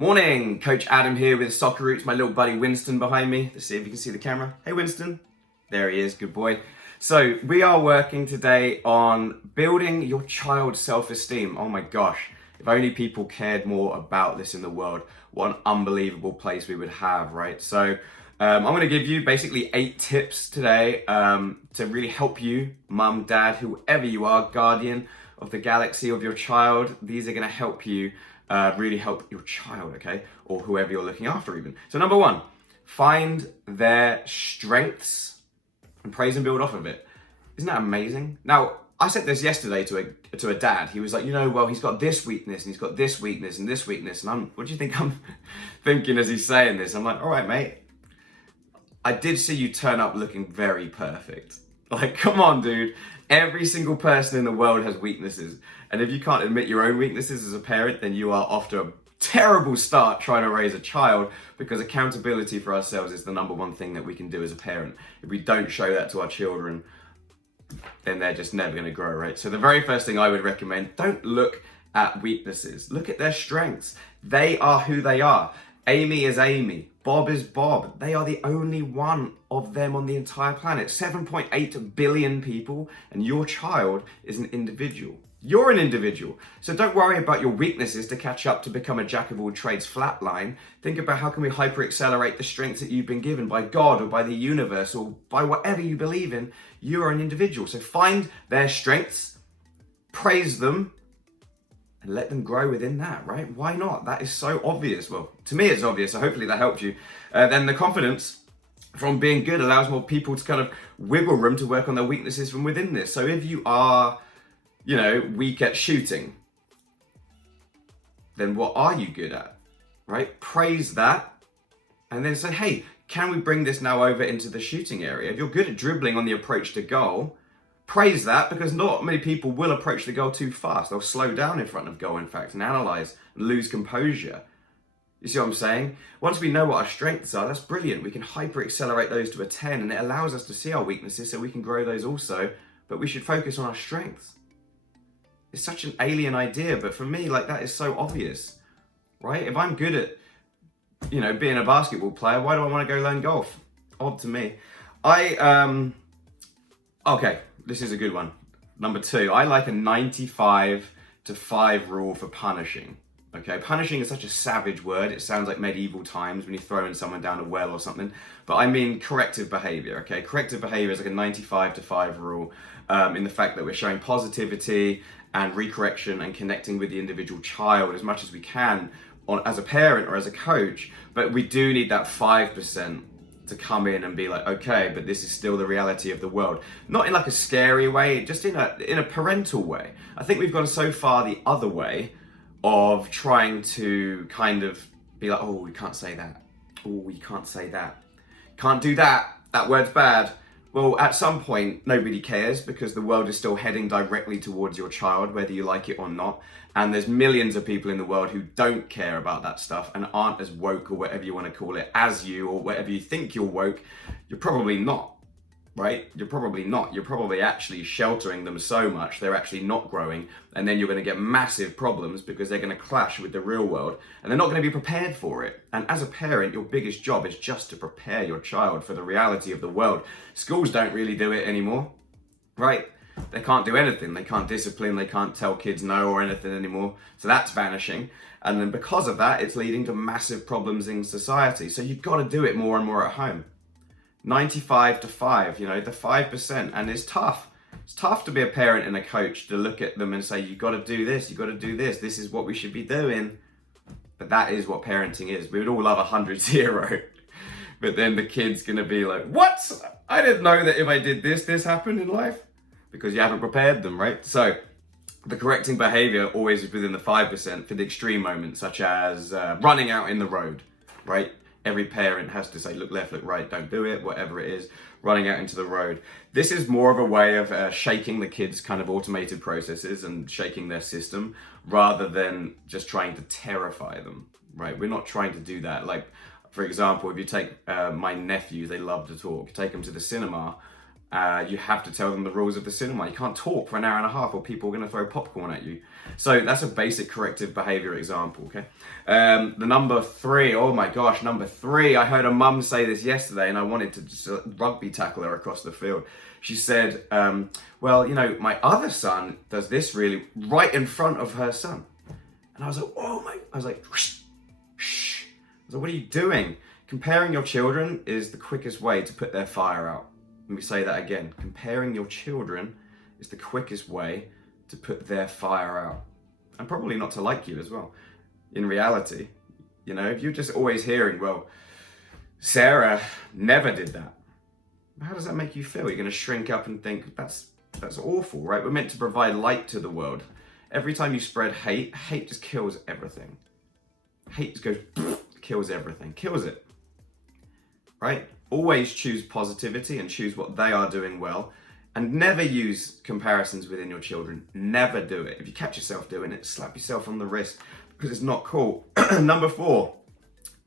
Morning, Coach Adam here with Soccer Roots, my little buddy Winston behind me. Let's see if you can see the camera. Hey Winston. There he is, good boy. So we are working today on building your child's self-esteem. Oh my gosh, if only people cared more about this in the world, what an unbelievable place we would have, right? So I'm going to give you basically 8 tips today to really help you, mum, dad, whoever you are, guardian of the galaxy of your child. These are going to help you really help your child, okay? Or whoever you're looking after even. So number 1, find their strengths and praise and build off of it. Isn't that amazing? Now, I said this yesterday to a dad. He was like, well, he's got this weakness and he's got this weakness and this weakness. And what do you think I'm thinking as he's saying this? I'm like, all right, mate. I did see you turn up looking very perfect. Like, come on, dude. Every single person in the world has weaknesses. And if you can't admit your own weaknesses as a parent, then you are off to a terrible start trying to raise a child, because accountability for ourselves is the number one thing that we can do as a parent. If we don't show that to our children, then they're just never going to grow, right? So the very first thing I would recommend, don't look at weaknesses. Look at their strengths. They are who they are. Amy is Amy. Bob is Bob. They are the only one of them on the entire planet. 7.8 billion people, and your child is an individual. You're an individual. So don't worry about your weaknesses to catch up to become a jack of all trades flatline. Think about how can we hyper accelerate the strengths that you've been given by God or by the universe or by whatever you believe in. You are an individual. So find their strengths, praise them, and let them grow within that, right? Why not? That is so obvious. Well, to me it's obvious, so hopefully that helps you. Then the confidence from being good allows more people to kind of wiggle room to work on their weaknesses from within this. So if you are, weak at shooting, then what are you good at, right? Praise that, and then say, hey, can we bring this now over into the shooting area? If you're good at dribbling on the approach to goal, praise that, because not many people will approach the goal too fast. They'll slow down in front of goal, in fact, and analyze and lose composure. You see what I'm saying? Once we know what our strengths are, that's brilliant. We can hyper accelerate those to a 10, and it allows us to see our weaknesses so we can grow those also, but we should focus on our strengths. It's such an alien idea, but for me, that is so obvious, right? If I'm good at, being a basketball player, why do I want to go learn golf? Odd to me. Okay, this is a good one. Number 2, I like a 95-5 rule for punishing. Okay, punishing is such a savage word. It sounds like medieval times when you're throwing someone down a well or something. But I mean corrective behavior, okay? Corrective behavior is like a 95-5 rule in the fact that we're showing positivity and recorrection and connecting with the individual child as much as we can as a parent or as a coach. But we do need that 5% to come in and be like, okay, but this is still the reality of the world. Not in like a scary way, just in a parental way. I think we've gone so far the other way of trying to kind of be like, oh, we can't say that. Oh, we can't say that. Can't do that. That word's bad. Well, at some point, nobody cares, because the world is still heading directly towards your child, whether you like it or not. And there's millions of people in the world who don't care about that stuff and aren't as woke, or whatever you want to call it, as you, or whatever you think you're woke. You're probably not, right? You're probably not. You're probably actually sheltering them so much they're actually not growing. And then you're going to get massive problems because they're going to clash with the real world and they're not going to be prepared for it. And as a parent, your biggest job is just to prepare your child for the reality of the world. Schools don't really do it anymore, right? They can't do anything. They can't discipline. They can't tell kids no or anything anymore. So that's vanishing. And then because of that, it's leading to massive problems in society. So you've got to do it more and more at home. 95-5, the 5%. And it's tough. It's tough to be a parent and a coach to look at them and say, you got to do this, you got to do this. This is what we should be doing. But that is what parenting is. We would all love 100-0. But then the kid's going to be like, what? I didn't know that if I did this, this happened in life. Because you haven't prepared them, right? So the correcting behavior always is within the 5% for the extreme moments, such as running out in the road, right? Every parent has to say, look left, look right, don't do it, whatever it is, running out into the road. This is more of a way of shaking the kids' kind of automated processes and shaking their system, rather than just trying to terrify them, right? We're not trying to do that. Like, for example, if you take my nephews, they love to talk, take them to the cinema, You have to tell them the rules of the cinema. You can't talk for an hour and a half or people are going to throw popcorn at you. So that's a basic corrective behavior example, okay? The number 3, oh my gosh, number 3, I heard a mum say this yesterday and I wanted to just rugby tackle her across the field. She said, well, you know, my other son does this really right in front of her son. And I was like, oh my, I was like, shh, shh. I was like, what are you doing? Comparing your children is the quickest way to put their fire out. Let me say that again. Comparing your children is the quickest way to put their fire out. And probably not to like you as well. In reality, you know, if you're just always hearing, well, Sarah never did that. How does that make you feel? You're going to shrink up and think, that's awful, right? We're meant to provide light to the world. Every time you spread hate, hate just kills everything. Hate just goes, kills everything, kills it, right? Always choose positivity and choose what they are doing well, and never use comparisons within your children. Never do it. If you catch yourself doing it, slap yourself on the wrist because it's not cool. Number 4,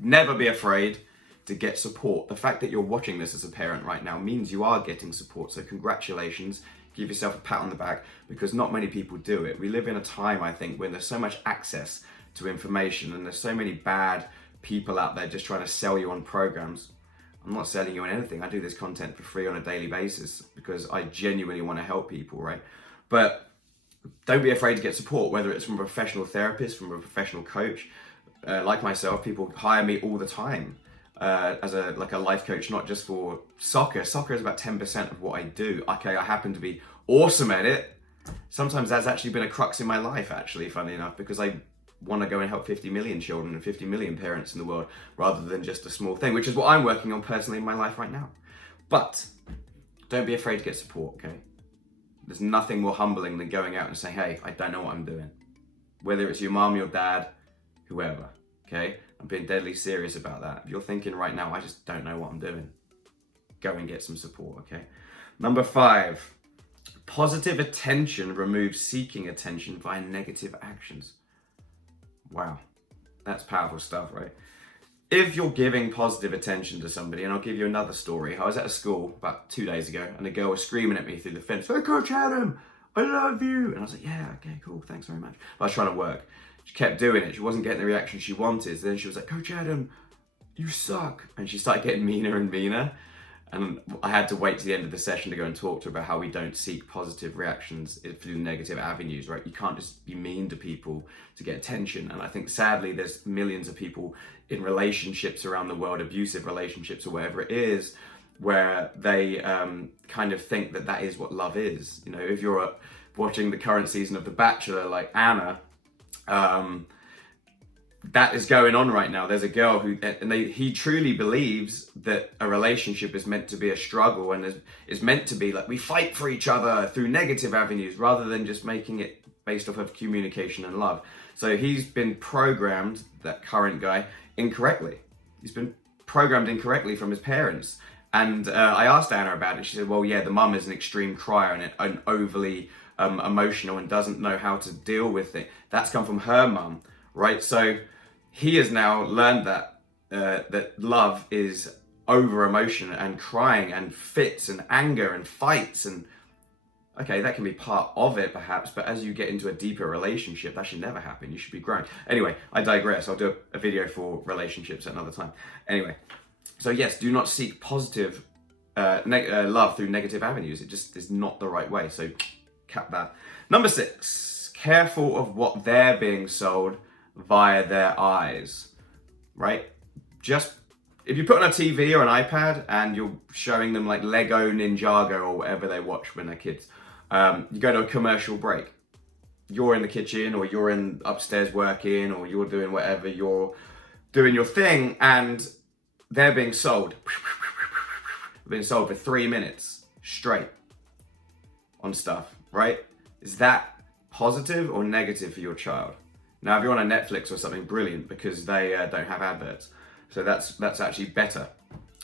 never be afraid to get support. The fact that you're watching this as a parent right now means you are getting support. So congratulations. Give yourself a pat on the back because not many people do it. We live in a time, I think, when there's so much access to information and there's so many bad people out there just trying to sell you on programs. I'm not selling you on anything. I do this content for free on a daily basis because I genuinely want to help people, right? But don't be afraid to get support, whether it's from a professional therapist, from a professional coach. Like myself, people hire me all the time as a life coach, not just for soccer. Soccer is about 10% of what I do. Okay, I happen to be awesome at it. Sometimes that's actually been a crux in my life, actually, funny enough, because I want to go and help 50 million children and 50 million parents in the world rather than just a small thing, which is what I'm working on personally in my life right now. But don't be afraid to get support, okay? There's nothing more humbling than going out and saying, hey, I don't know what I'm doing. Whether it's your mom, your dad, whoever, okay? I'm being deadly serious about that. If you're thinking right now, I just don't know what I'm doing, go and get some support, okay? Number 5, positive attention removes seeking attention via negative actions. Wow, that's powerful stuff, right? If you're giving positive attention to somebody, and I'll give you another story. I was at a school about 2 days ago, and a girl was screaming at me through the fence, hey, Coach Adam, I love you. And I was like, yeah, okay, cool, thanks very much. But I was trying to work. She kept doing it. She wasn't getting the reaction she wanted. Then she was like, Coach Adam, you suck. And she started getting meaner and meaner. And I had to wait to the end of the session to go and talk to her about how we don't seek positive reactions through negative avenues, right? You can't just be mean to people to get attention. And I think sadly, there's millions of people in relationships around the world, abusive relationships or whatever it is, where they kind of think that that is what love is. You know, if you're watching the current season of The Bachelor, like Anna, that is going on right now. There's a girl he truly believes that a relationship is meant to be a struggle and is meant to be like we fight for each other through negative avenues rather than just making it based off of communication and love. So he's been programmed, that current guy, incorrectly. He's been programmed incorrectly from his parents. And I asked Anna about it. She said, well, yeah, the mum is an extreme crier and overly emotional and doesn't know how to deal with it. That's come from her mum, right? So he has now learned that that love is over emotion and crying and fits and anger and fights, and okay, that can be part of it perhaps, but as you get into a deeper relationship, that should never happen. You should be growing. Anyway, I digress. I'll do a video for relationships at another time. Anyway, so yes, do not seek positive love through negative avenues. It just is not the right way. So cap that. Number 6, careful of what they're being sold via their eyes, right? Just if you put on a TV or an iPad and you're showing them like Lego Ninjago or whatever they watch when they're kids, you go to a commercial break. You're in the kitchen or you're in upstairs working or you're doing whatever, you're doing your thing and they're being sold. Being sold for 3 minutes straight on stuff, right? Is that positive or negative for your child? Now, if you're on a Netflix or something, brilliant, because they don't have adverts. So that's actually better.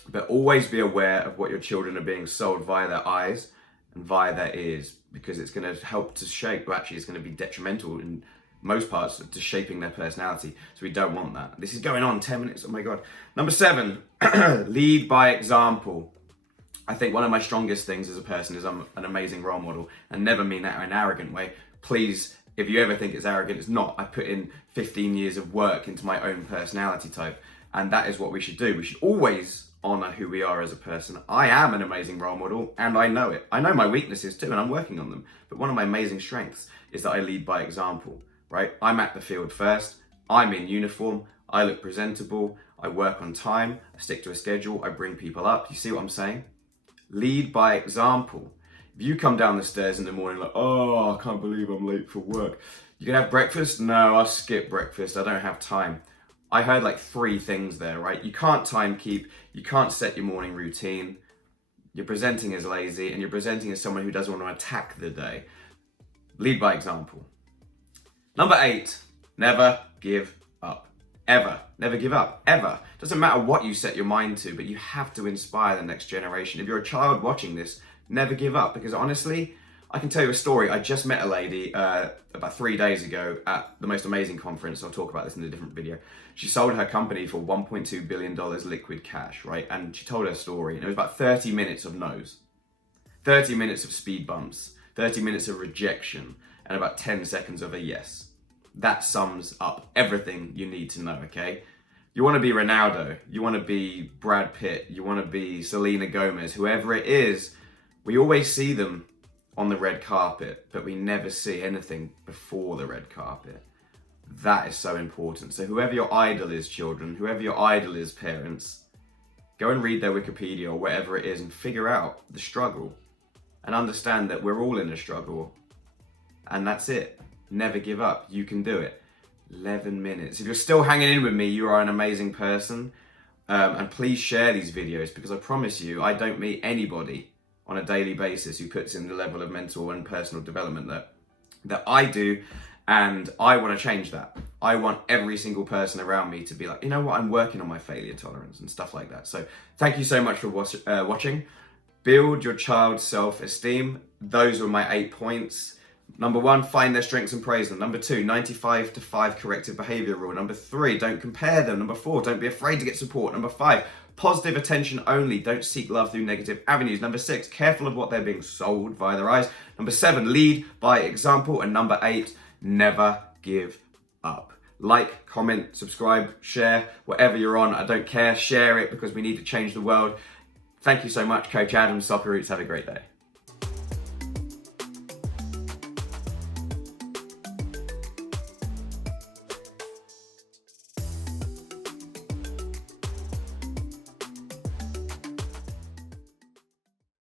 But always be aware of what your children are being sold via their eyes and via their ears, because it's going to help to shape, well, actually it's going to be detrimental in most parts to shaping their personality. So we don't want that. This is going on 10 minutes, oh my God. Number 7, lead by example. I think one of my strongest things as a person is I'm an amazing role model, and never mean that in an arrogant way. Please, if you ever think it's arrogant, it's not. I put in 15 years of work into my own personality type, and that is what we should do. We should always honor who we are as a person. I am an amazing role model, and I know it. I know my weaknesses too, and I'm working on them. But one of my amazing strengths is that I lead by example, right? I'm at the field first. I'm in uniform. I look presentable. I work on time. I stick to a schedule. I bring people up. You see what I'm saying? Lead by example. If you come down the stairs in the morning like, oh, I can't believe I'm late for work. You can have breakfast? No, I'll skip breakfast. I don't have time. I heard like 3 things there, right? You can't time keep. You can't set your morning routine. You're presenting as lazy, and you're presenting as someone who doesn't want to attack the day. Lead by example. Number 8, never give up. Ever. Never give up. Ever. Doesn't matter what you set your mind to, but you have to inspire the next generation. If you're a child watching this, never give up. Because honestly, I can tell you a story. I just met a lady about 3 days ago at the most amazing conference. I'll talk about this in a different video. She sold her company for $1.2 billion liquid cash, right? And she told her story. And it was about 30 minutes of no's, 30 minutes of speed bumps, 30 minutes of rejection, and about 10 seconds of a yes. That sums up everything you need to know, okay? You want to be Ronaldo, you want to be Brad Pitt, you want to be Selena Gomez, whoever it is, we always see them on the red carpet, but we never see anything before the red carpet. That is so important. So whoever your idol is, children, whoever your idol is, parents, go and read their Wikipedia or whatever it is and figure out the struggle and understand that we're all in a struggle, and that's it. Never give up. You can do it. 11 minutes. If you're still hanging in with me, you are an amazing person. And please share these videos, because I promise you, I don't meet anybody on a daily basis who puts in the level of mental and personal development that I do. And I want to change that. I want every single person around me to be like, you know what, I'm working on my failure tolerance and stuff like that. So thank you so much for watching. Build your child's self-esteem. Those were my 8 points. Number 1, find their strengths and praise them. Number 2, 95-5 corrective behavior rule. Number 3, don't compare them. Number 4, don't be afraid to get support. Number 5, positive attention only. Don't seek love through negative avenues. Number 6, careful of what they're being sold via their eyes. Number 7, lead by example. And number 8, never give up. Like, comment, subscribe, share, whatever you're on. I don't care. Share it, because we need to change the world. Thank you so much, Coach Adam, Soccer Roots. Have a great day.